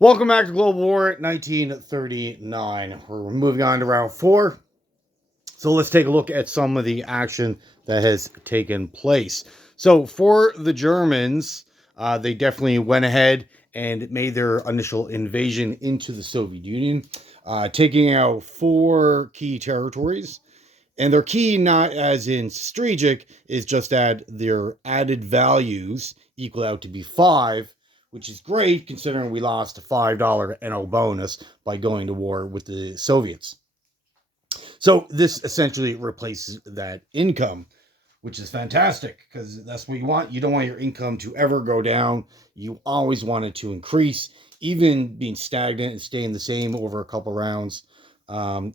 Welcome back to Global War 1939. We're moving on to round four. So let's take a look at some of the action that has taken place. So for the Germans, they definitely went ahead and made their initial invasion into the Soviet Union, taking out four key territories. And their key, not as in strategic, is just that their added values equal out to be five, which is great considering we lost a $5 NO bonus by going to war with the Soviets. So this essentially replaces that income, which is fantastic because that's what you want. You don't want your income to ever go down. You always want it to increase. Even being stagnant and staying the same over a couple rounds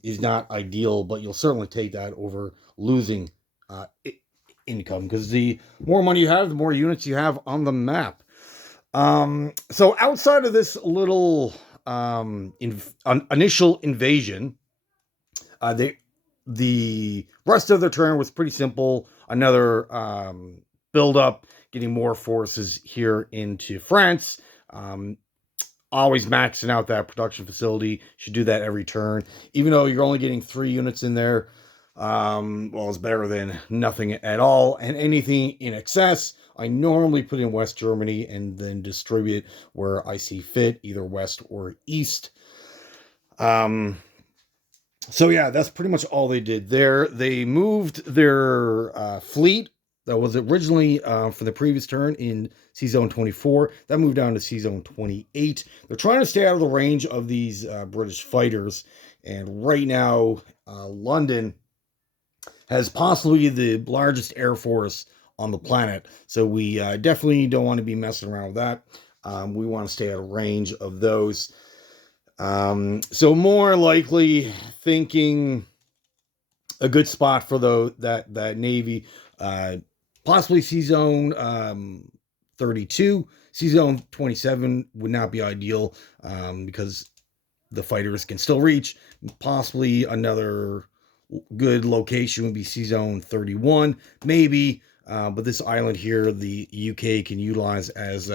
is not ideal, but you'll certainly take that over losing income because the more money you have, the more units you have on the map. So outside of this little initial invasion, the rest of the turn was pretty simple. Another build up, getting more forces here into France. Always maxing out that production facility. Should do that every turn, even though you're only getting 3 units in there. Well, it's better than nothing at all. And anything in excess, I normally put in West Germany and then distribute where I see fit, either west or east. So yeah, that's pretty much all they did there. They moved their fleet that was originally for the previous turn in C Zone 24. That moved down to C Zone 28. They're trying to stay out of the range of these British fighters. And right now, London has possibly the largest air force on the planet. So we definitely don't want to be messing around with that. We want to stay out of range of those. So more likely thinking a good spot for that Navy, possibly C Zone 32. C Zone 27 would not be ideal because the fighters can still reach. Possibly another good location would be C Zone 31, maybe. But this island here, the UK can utilize as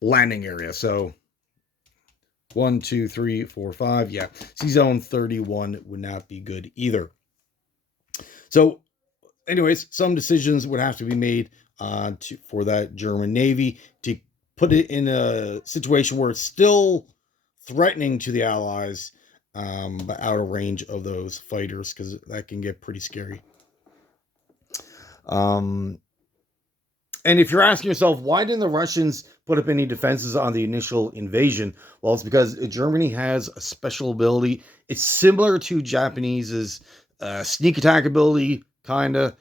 landing area. So 1, 2, 3, 4, 5. Yeah, C Zone 31 would not be good either. So, anyways, some decisions would have to be made for that German Navy to put it in a situation where it's still threatening to the Allies, but out of range of those fighters, because that can get pretty scary. And if you're asking yourself, why didn't the Russians put up any defenses on the initial invasion? Well, it's because Germany has a special ability. It's similar to Japanese's sneak attack ability, kind of.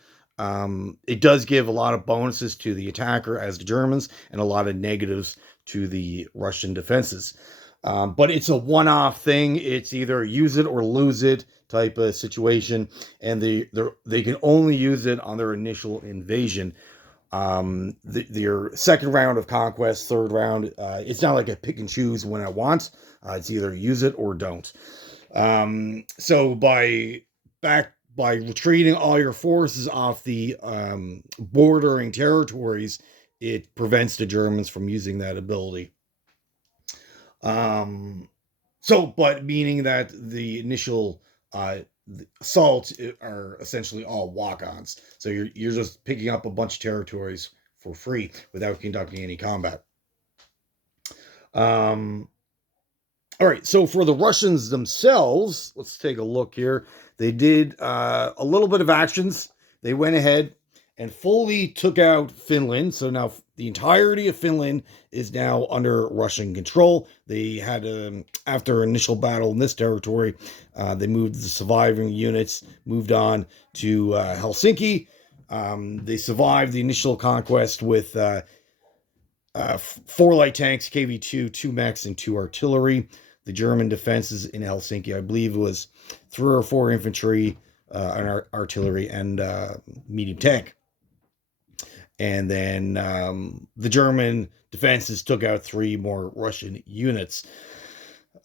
It does give a lot of bonuses to the attacker as the Germans and a lot of negatives to the Russian defenses. But it's a one-off thing. It's either use it or lose it type of situation, and they can only use it on their initial invasion. Your second round of conquest, third round, it's not like a pick and choose when I want. It's either use it or don't. So by retreating all your forces off the bordering territories, it prevents the Germans from using that ability. But meaning that the initial assault are essentially all walk-ons. So you're just picking up a bunch of territories for free without conducting any combat. All right, so for the Russians themselves, let's take a look here. They did a little bit of actions. They went ahead and fully took out Finland. So now the entirety of Finland is now under Russian control. They had, after initial battle in this territory, they moved the surviving units, moved on to Helsinki. They survived the initial conquest with 4 light tanks, KV-2, 2 mechs, and 2 artillery. The German defenses in Helsinki, I believe it was 3 or 4 infantry, and artillery, and medium tank. And then the German defenses took out 3 more Russian units.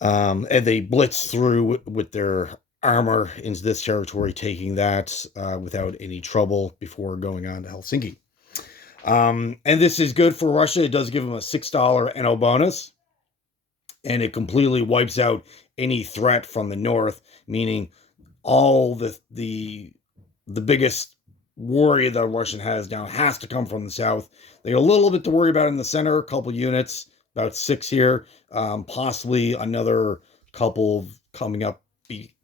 And they blitzed through with their armor into this territory, taking that without any trouble before going on to Helsinki. And this is good for Russia. It does give them a $6 NO bonus. and it completely wipes out any threat from the north, meaning all the biggest worry that Russian has now has to come from the south. They got a little bit to worry about in the center, a couple units, about 6 here, possibly another couple coming up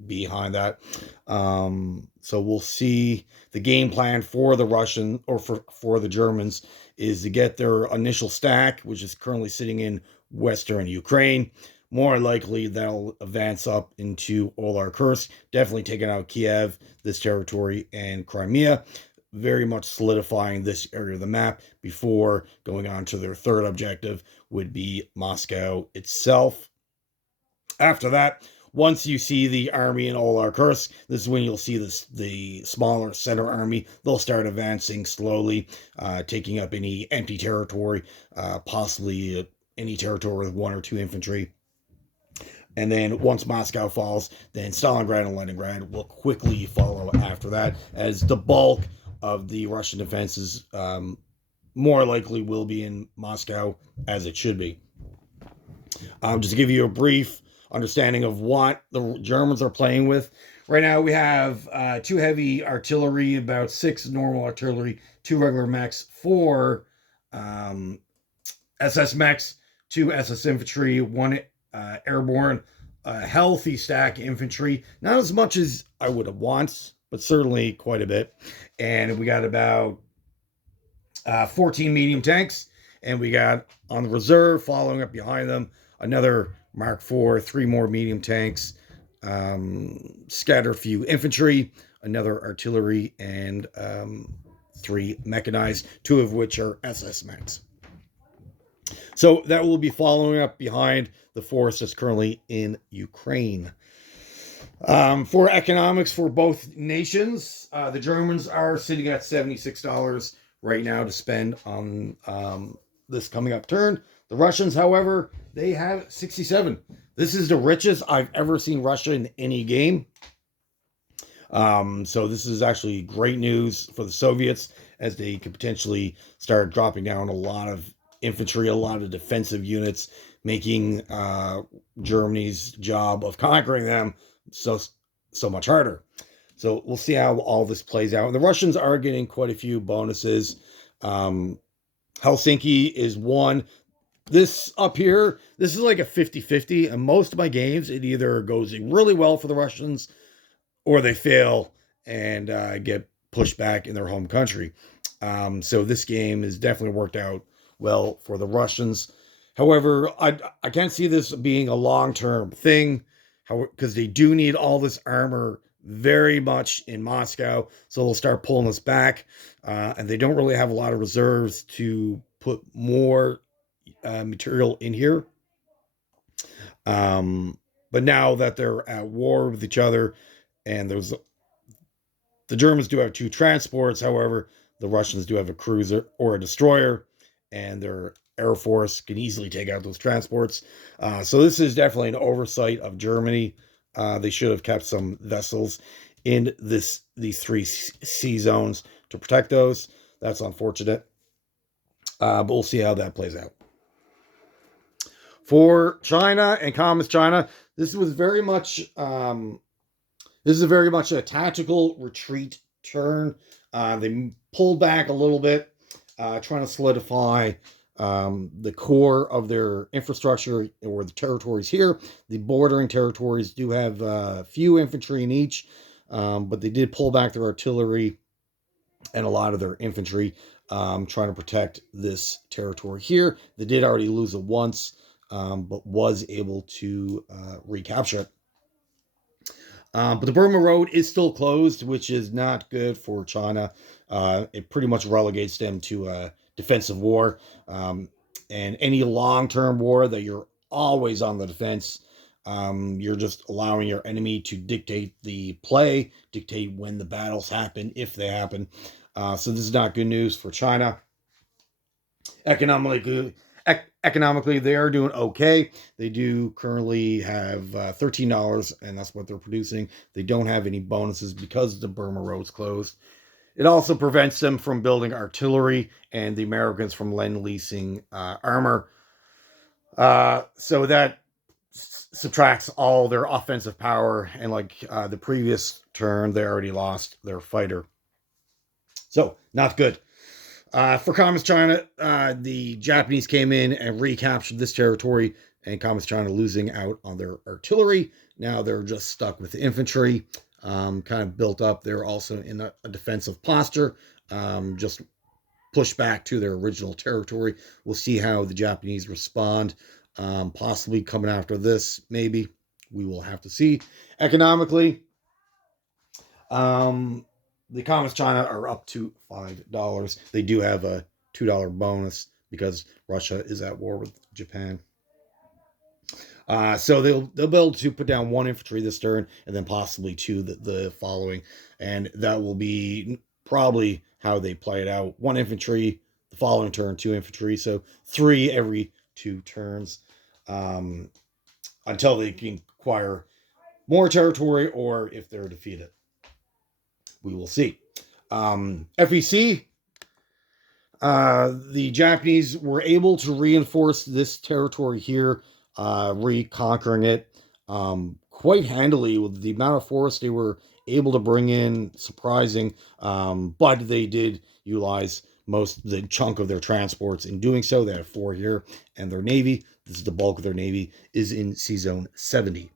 behind that. So we'll see. The game plan for the Russian, or for the Germans, is to get their initial stack, which is currently sitting in western Ukraine. More likely they'll advance up into Olar Kursk, definitely taking out Kiev, this territory, and Crimea, very much solidifying this area of the map before going on to their third objective, would be Moscow itself. After that, once you see the army in Olar Kursk, this is when you'll see the smaller center army. They'll start advancing slowly, taking up any empty territory, possibly any territory with 1 or 2 infantry. And then once Moscow falls, then Stalingrad and Leningrad will quickly follow after that, as the bulk of the Russian defenses more likely will be in Moscow, as it should be. Just to give you a brief understanding of what the Germans are playing with. Right now we have 2 heavy artillery, about 6 normal artillery, 2 regular mechs, 4 SS mechs, 2 SS infantry, 1 airborne, healthy stack infantry. Not as much as I would have wanted, but certainly quite a bit. And we got about 14 medium tanks, and we got on the reserve, following up behind them, another Mark IV, 3 more medium tanks, scatter few infantry, another artillery, and 3 mechanized, 2 of which are SS mechs. So that will be following up behind the force that's currently in Ukraine. For economics for both nations, the Germans are sitting at $76 right now to spend on this coming up turn. The Russians, however, they have 67. This is the richest I've ever seen Russia in any game. So this is actually great news for the Soviets, as they could potentially start dropping down a lot of infantry, a lot of defensive units, making Germany's job of conquering them so much harder. So we'll see how all this plays out. And the Russians are getting quite a few bonuses. Helsinki is one. This up here, this is like a 50-50. And most of my games, it either goes really well for the Russians or they fail and get pushed back in their home country. So this game has definitely worked out well for the Russians. However, I can't see this being a long-term thing, because they do need all this armor very much in Moscow, so they'll start pulling us back, and they don't really have a lot of reserves to put more material in here. But now that they're at war with each other, and the Germans do have 2 transports, however, the Russians do have a cruiser or a destroyer, and their Air Force can easily take out those transports. So this is definitely an oversight of Germany. They should have kept some vessels in these 3 sea zones to protect those. That's unfortunate. But we'll see how that plays out. For China and Communist China, this was very much this is very much a tactical retreat turn. They pulled back a little bit, trying to solidify the core of their infrastructure, or the territories here. The bordering territories do have a few infantry in each, but they did pull back their artillery and a lot of their infantry, trying to protect this territory here. They did already lose it once, but was able to recapture it. But the Burma Road is still closed, which is not good for China. It pretty much relegates them to a defensive war. And any long-term war that you're always on the defense, you're just allowing your enemy to dictate the play, dictate when the battles happen, if they happen. So this is not good news for China. Economically, they are doing okay. They do currently have $13, and that's what they're producing. They don't have any bonuses because the Burma Road's closed. It also prevents them from building artillery, and the Americans from lend-leasing armor. So that subtracts all their offensive power, and like the previous turn, they already lost their fighter. So, not good. For Communist China, the Japanese came in and recaptured this territory, and Communist China losing out on their artillery. Now they're just stuck with the infantry, kind of built up. They're also in a defensive posture, just push back to their original territory. We'll see how the Japanese respond, possibly coming after this, maybe. We will have to see. Economically, the Communist China are up to $5. They do have a $2 bonus because Russia is at war with Japan. So they'll be able to put down 1 infantry this turn, and then possibly 2 the following, and that will be probably how they play it out. 1 infantry the following turn, 2 infantry, so 3 every 2 turns, until they can acquire more territory, or if they're defeated. We will see. FEC, the Japanese were able to reinforce this territory here, reconquering it quite handily with the amount of force they were able to bring in. Surprising, but they did utilize the chunk of their transports in doing so. They have 4 here, and their navy, this is the bulk of their navy, is in Sea Zone 70.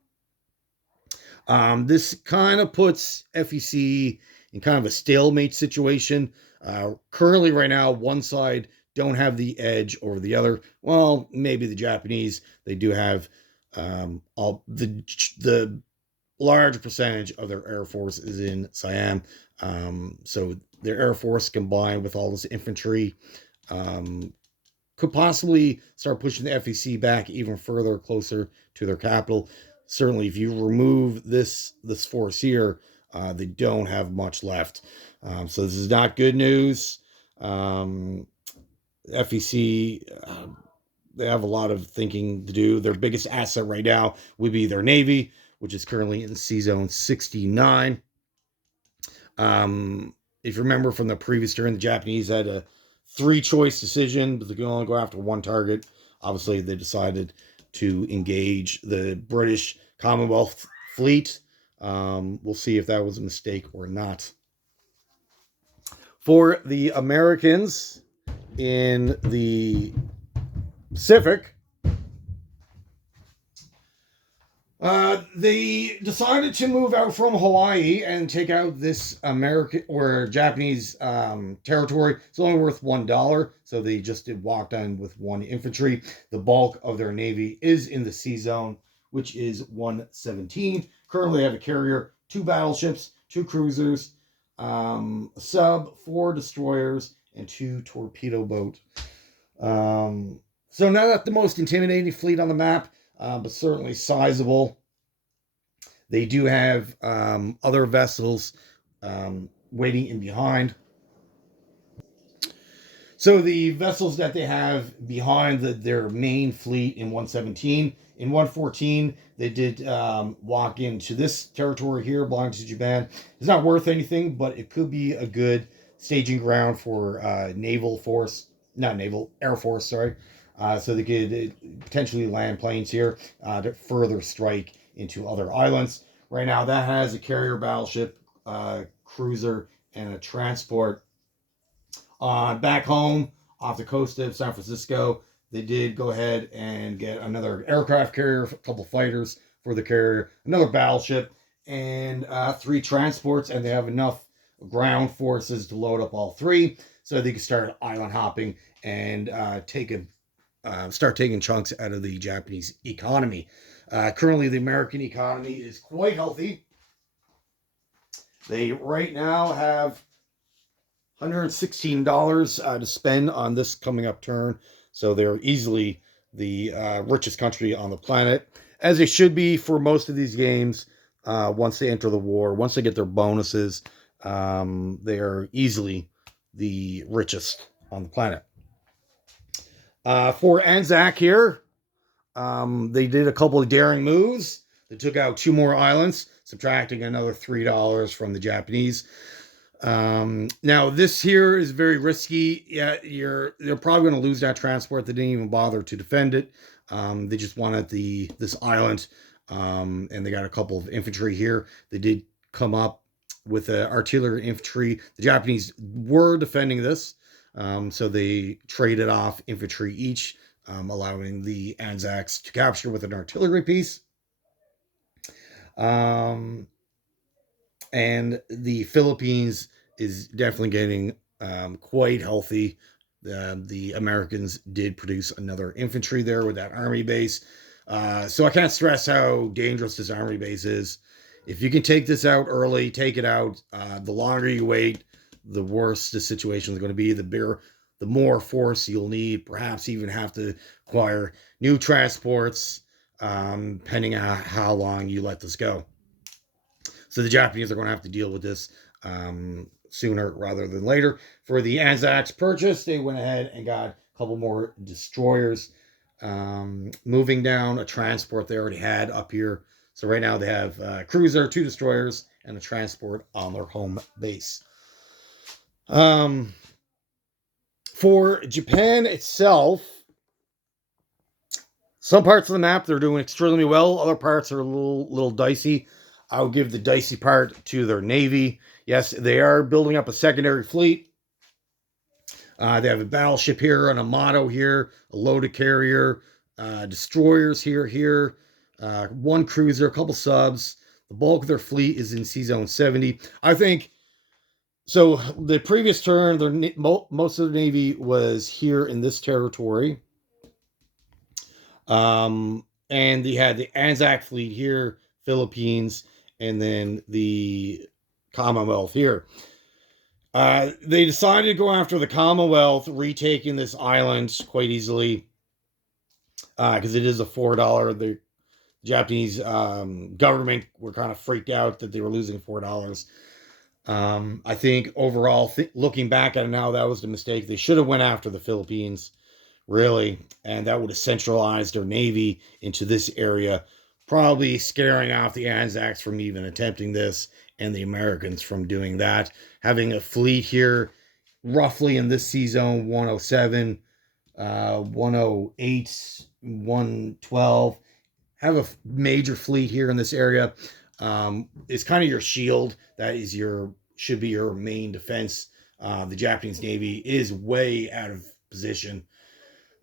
This kind of puts FEC in kind of a stalemate situation. Currently, right now, one side don't have the edge over the other. Well, maybe the Japanese, they do have all the large percentage of their air force is in Siam. So their air force combined with all this infantry could possibly start pushing the FEC back even further closer to their capital. Certainly, if you remove this force here, they don't have much left. So this is not good news. FEC, they have a lot of thinking to do. Their biggest asset right now would be their navy, which is currently in Sea Zone 69. If you remember from the previous turn, the Japanese had a 3-choice decision, but they could only go after 1 target. Obviously, they decided to engage the British Commonwealth fleet. We'll see if that was a mistake or not. For the Americans in the Pacific, they decided to move out from Hawaii and take out this American or Japanese territory. It's only worth $1, so they just walked in with 1 infantry. The bulk of their navy is in the sea zone, which is 117. Currently, they have a carrier, 2 battleships, 2 cruisers, a sub, 4 destroyers, and 2 torpedo boat. So not the most intimidating fleet on the map, but certainly sizable. They do have other vessels waiting in behind. So the vessels that they have behind their main fleet in 117, in 114, they did walk into this territory here, belonging to Japan. It's not worth anything, but it could be a good staging ground for Air Force, sorry. So they could potentially land planes here to further strike into other islands. Right now, that has a carrier battleship, cruiser, and a transport. Back home, off the coast of San Francisco, they did go ahead and get another aircraft carrier, a couple fighters for the carrier, another battleship, and 3 transports, and they have enough ground forces to load up all 3, so they can start island hopping and start taking chunks out of the Japanese economy. Currently, the American economy is quite healthy. They right now have $116 to spend on this coming up turn, so they're easily the richest country on the planet, as they should be for most of these games. Once they enter the war, once they get their bonuses, they are easily the richest on the planet. For Anzac here, they did a couple of daring moves. They took out 2 more islands, subtracting another $3 from the Japanese. Now this here is very risky. Yeah, they're probably going to lose that transport. They didn't even bother to defend it. They just wanted this island, and they got a couple of infantry here. They did come up with artillery infantry. The Japanese were defending this, so they traded off infantry each, allowing the Anzacs to capture with an artillery piece. And the Philippines is definitely getting quite healthy. The Americans did produce another infantry there with that army base. So I can't stress how dangerous this army base is. If you can take this out early, take it out. The longer you wait, the worse the situation is going to be. The more force you'll need. Perhaps even have to acquire new transports, depending on how long you let this go. So the Japanese are going to have to deal with this sooner rather than later. For the Anzacs purchase, they went ahead and got a couple more destroyers, moving down a transport they already had up here. So right now they have a cruiser, 2 destroyers, and a transport on their home base. For Japan itself, some parts of the map they're doing extremely well. Other parts are a little dicey. I'll give the dicey part to their Navy. Yes, they are building up a secondary fleet. They have a battleship here, an Amato here, a loaded carrier, destroyers here, 1 cruiser, a couple subs. The bulk of their fleet is in Sea Zone 70. I think, so the previous turn, most of the Navy was here in this territory. And they had the Anzac fleet here, Philippines, and then the Commonwealth here. They decided to go after the Commonwealth, retaking this island quite easily, because it is a $4. The Japanese government were kind of freaked out that they were losing $4. I think overall, looking back at it now, that was the mistake. They should have went after the Philippines, really, and that would have centralized their Navy into this area, probably scaring off the Anzacs from even attempting this, and the Americans from doing that. Having a fleet here, roughly in this sea zone, 107, 108, 112. Have a major fleet here in this area. It's kind of your shield. That is should be your main defense. The Japanese Navy is way out of position.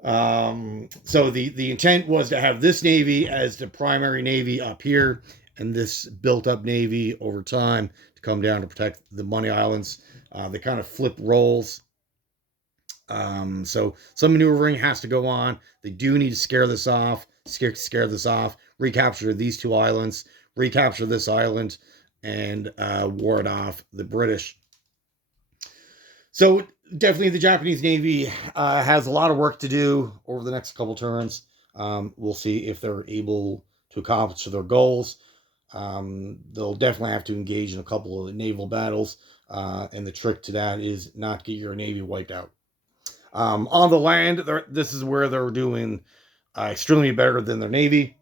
So the intent was to have this Navy as the primary Navy up here, and this built up Navy over time to come down to protect the Money Islands. They kind of flip roles. So some maneuvering has to go on. They do need to scare this off, recapture these 2 islands, recapture this island, and ward off the British. So definitely the Japanese Navy has a lot of work to do over the next couple turns. We'll see if they're able to accomplish their goals. They'll definitely have to engage in a couple of naval battles, and the trick to that is not get your Navy wiped out. On the land, this is where they're doing extremely better than their Navy.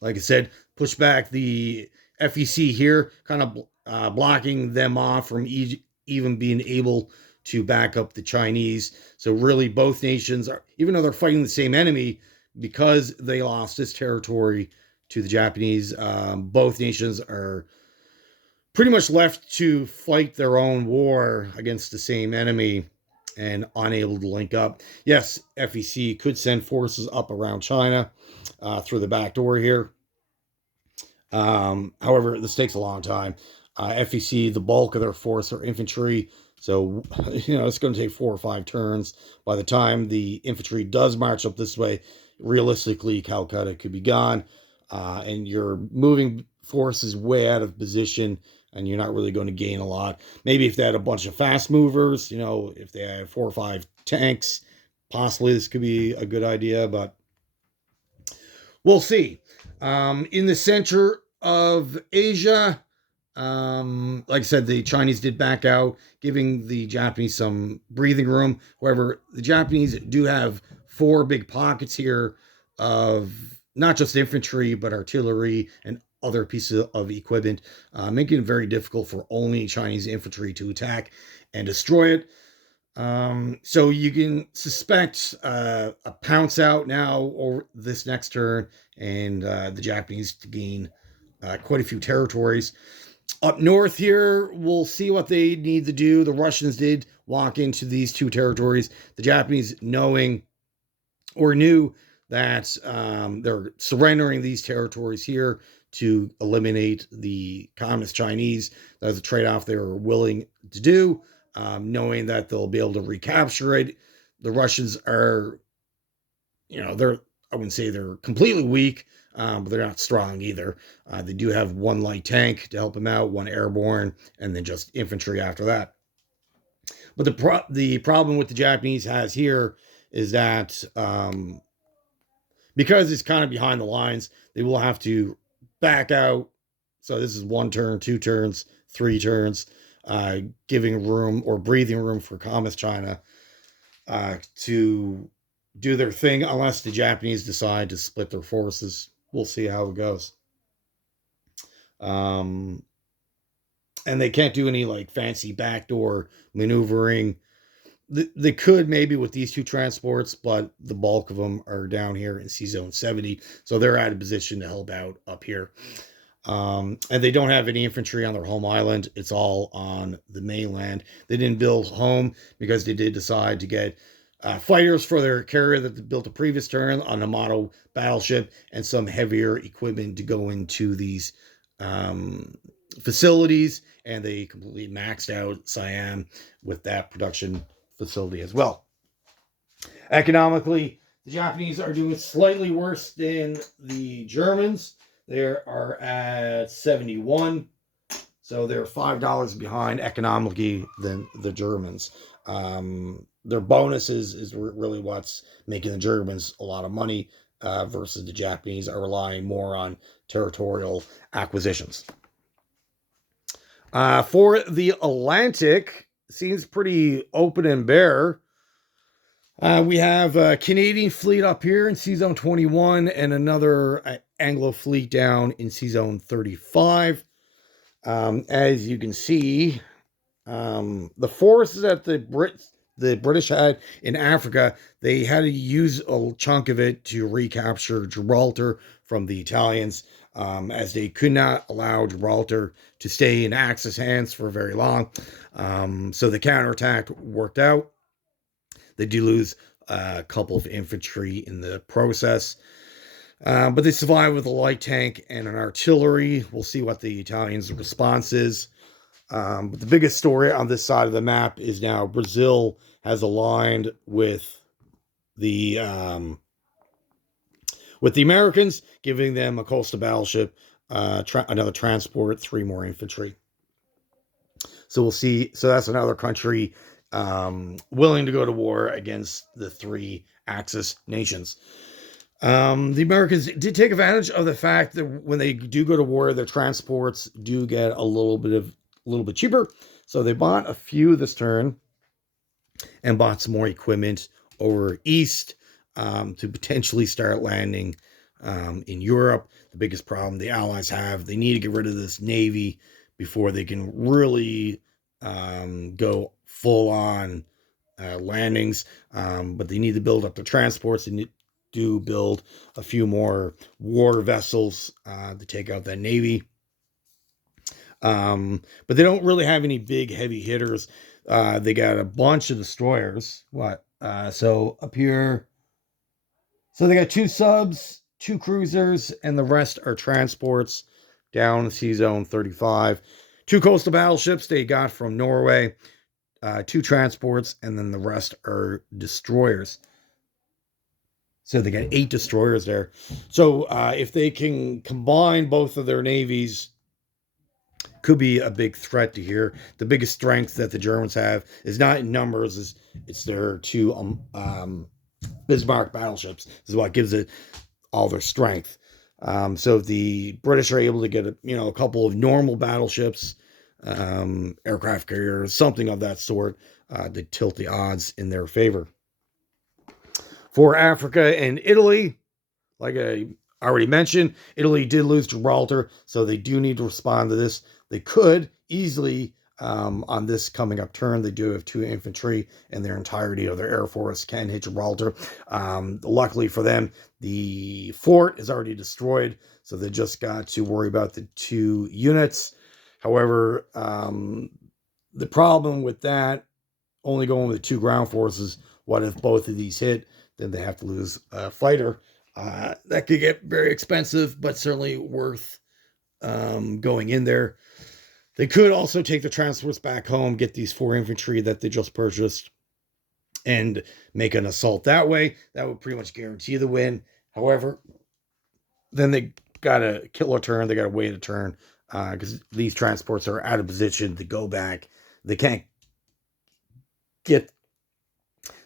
Like I said, push back the FEC here, kind of blocking them off from even being able to back up the Chinese. So really both nations are, even though they're fighting the same enemy, because they lost this territory to the Japanese, both nations are pretty much left to fight their own war against the same enemy and unable to link up. Yes, FEC could send forces up around China through the back door here. However, this takes a long time. FEC, the bulk of their force are infantry, so it's going to take 4 or 5 turns. By the time the infantry does march up this way, realistically, Calcutta could be gone, and you're moving forces way out of position, and you're not really going to gain a lot. Maybe if they had a bunch of fast movers, if they had 4 or 5 tanks, possibly this could be a good idea, but we'll see. In the center of Asia, like I said, the Chinese did back out, giving the Japanese some breathing room. However, the Japanese do have 4 big pockets here of not just infantry, but artillery and other pieces of equipment, making it very difficult for only Chinese infantry to attack and destroy it. So you can suspect a pounce out now or this next turn, and the Japanese to gain quite a few territories. Up north here, we'll see what they need to do. The Russians did walk into these two territories. The Japanese, knowing or knew that they're surrendering these territories here to eliminate the communist Chinese. That was a trade-off they were willing to do, knowing that they'll be able to recapture it. The Russians are, they're, I wouldn't say they're completely weak, but they're not strong either. They do have one light tank to help them out, one airborne, and then just infantry after that. But the problem with the Japanese has here is that because it's kind of behind the lines, they will have to back out. So this is one turn, two turns, three turns, giving room or breathing room for Communist China to do their thing, unless the Japanese decide to split their forces. We'll see how it goes. And they can't do any like fancy backdoor maneuvering. They could maybe with these two transports, but the bulk of them are down here in C Zone 70, so they're out of position to help out up here. And they don't have any infantry on their home island. It's all on the mainland. They didn't build home because they did decide to get fighters for their carrier that they built the previous turn on a model battleship and some heavier equipment to go into these facilities, and they completely maxed out Siam with that production facility as well. Economically, the Japanese are doing slightly worse than the Germans. They are at 71, so they're $5 behind economically than the Germans. Their bonuses is really what's making the Germans a lot of money, versus the Japanese are relying more on territorial acquisitions. For the Atlantic, seems pretty open and bare. We have a Canadian fleet up here in C Zone 21 and another Anglo fleet down in C Zone 35. As you can see, the forces that the British had in Africa, they had to use a chunk of it to recapture Gibraltar from the Italians, as they could not allow Gibraltar to stay in Axis hands for very long. So the counterattack worked out. They do lose a couple of infantry in the process, but they survive with a light tank and an artillery. We'll see what the Italians' response is. But the biggest story on this side of the map is now Brazil has aligned with the Americans, giving them a coastal battleship, another transport, 3 more infantry. So we'll see. So that's another country willing to go to war against the 3 Axis nations. The Americans did take advantage of the fact that when they do go to war, their transports do get a little bit cheaper. So they bought a few this turn and bought some more equipment over east, to potentially start landing in Europe. The biggest problem the Allies have, they need to get rid of this Navy before they can really go full on landings. But they need to build up the transports and do build a few more war vessels to take out that Navy. But they don't really have any big heavy hitters. They got a bunch of destroyers. So up here, so they got 2 subs, 2 cruisers, and the rest are transports down C Zone 35. 2 coastal battleships they got from Norway, 2 transports, and then the rest are destroyers. So they got 8 destroyers there. So if they can combine both of their navies, could be a big threat to here. The biggest strength that the Germans have is not in numbers, it's their 2 Bismarck battleships. This is what gives it all their strength. So if the British are able to get a couple of normal battleships, aircraft carriers, something of that sort, they tilt the odds in their favor. For Africa and Italy, like I already mentioned, Italy did lose Gibraltar, so they do need to respond to this. They could easily, on this coming up turn, they do have 2 infantry, and their entirety of their air force can hit Gibraltar. Luckily for them, the fort is already destroyed, so they just got to worry about the 2 units. However, the problem with that, only going with 2 ground forces, what if both of these hit? Then they have to lose a fighter. That could get very expensive, but certainly worth going in there. They could also take the transports back home, get these 4 infantry that they just purchased, and make an assault that way. That would pretty much guarantee the win. However, then they got to kill a turn. They got to wait a turn because these transports are out of position to go back. They can't get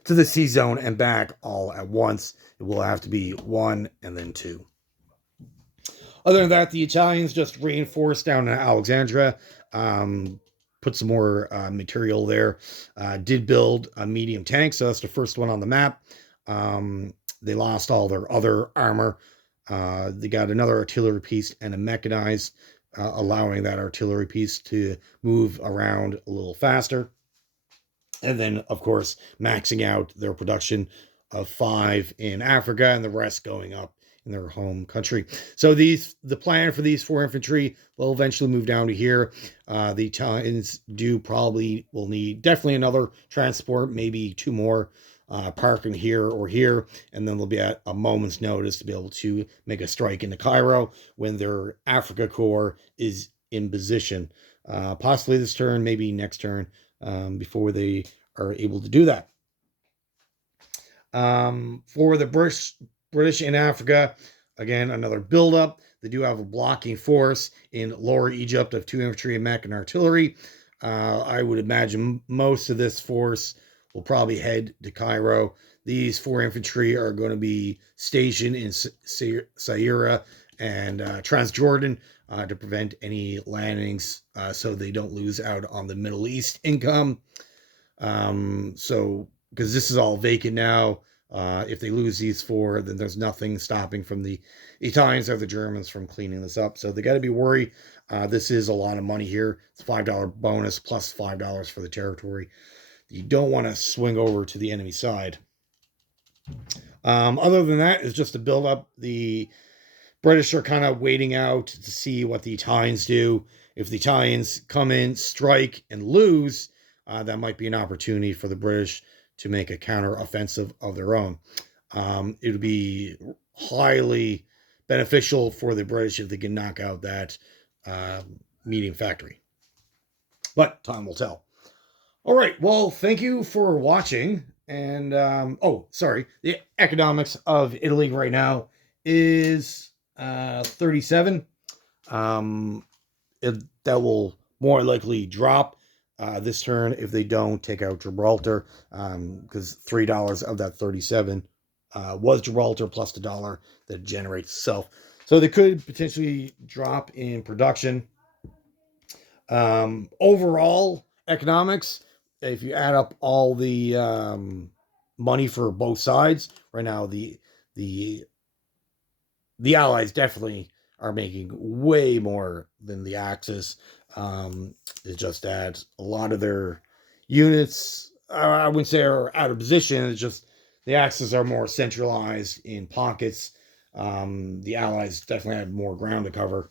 to the sea zone and back all at once. It will have to be 1 and then 2. Other than that, the Italians just reinforced down in Alexandria, put some more material there, did build a medium tank, so that's the first one on the map. They lost all their other armor. They got another artillery piece and a mechanized, allowing that artillery piece to move around a little faster. And then, of course, maxing out their production of 5 in Africa and the rest going up in their home country. So the plan for these 4 infantry will eventually move down to here. The Italians will need definitely another transport, maybe 2 more parking here or here, and then they'll be at a moment's notice to be able to make a strike into Cairo when their Africa Corps is in position. Possibly this turn, maybe next turn, before they are able to do that. For the British in Africa, again, another buildup. They do have a blocking force in Lower Egypt of 2 infantry, and mech, and artillery. I would imagine most of this force will probably head to Cairo. These 4 infantry are going to be stationed in Syria and Transjordan to prevent any landings so they don't lose out on the Middle East income. So, because this is all vacant now, if they lose these 4, then there's nothing stopping from the Italians or the Germans from cleaning this up. So they got to be worried. This is a lot of money here. It's $5 bonus plus $5 for the territory. You don't want to swing over to the enemy side. Other than that, it's just to build up. The British are kind of waiting out to see what the Italians do. If the Italians come in, strike, and lose, that might be an opportunity for the British to make a counter-offensive of their own. It would be highly beneficial for the British if they can knock out that medium factory. But time will tell. All right, well, thank you for watching. And, the economics of Italy right now is 37. That will more likely drop this turn if they don't take out Gibraltar, because $3 of that 37 was Gibraltar plus the dollar that generates itself. So they could potentially drop in production. Overall economics, if you add up all the money for both sides right now, the Allies definitely are making way more than the Axis. It's just that a lot of their units, I wouldn't say are out of position. It's just the Axis are more centralized in pockets. The Allies definitely have more ground to cover,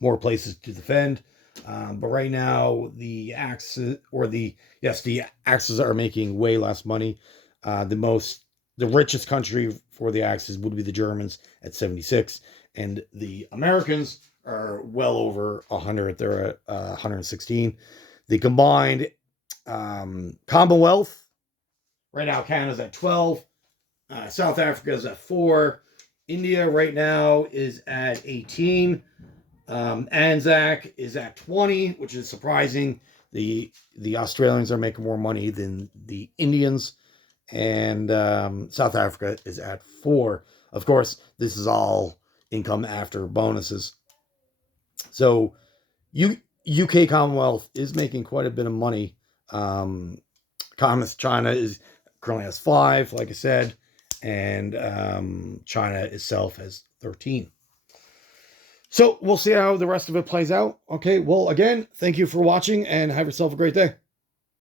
more places to defend. But right now, the Axis are making way less money. The richest country for the Axis would be the Germans at 76, and the Americans are well over 100. They're at 116. The combined Commonwealth right now, Canada's at 12. South Africa is at 4. India right now is at 18. Anzac is at 20, which is surprising. The Australians are making more money than the Indians, and South Africa is at 4. Of course, this is all income after bonuses. So UK Commonwealth is making quite a bit of money. Communist China currently has 5, like I said, and China itself has 1913. So we'll see how the rest of it plays out. Okay, well, again, thank you for watching and have yourself a great day.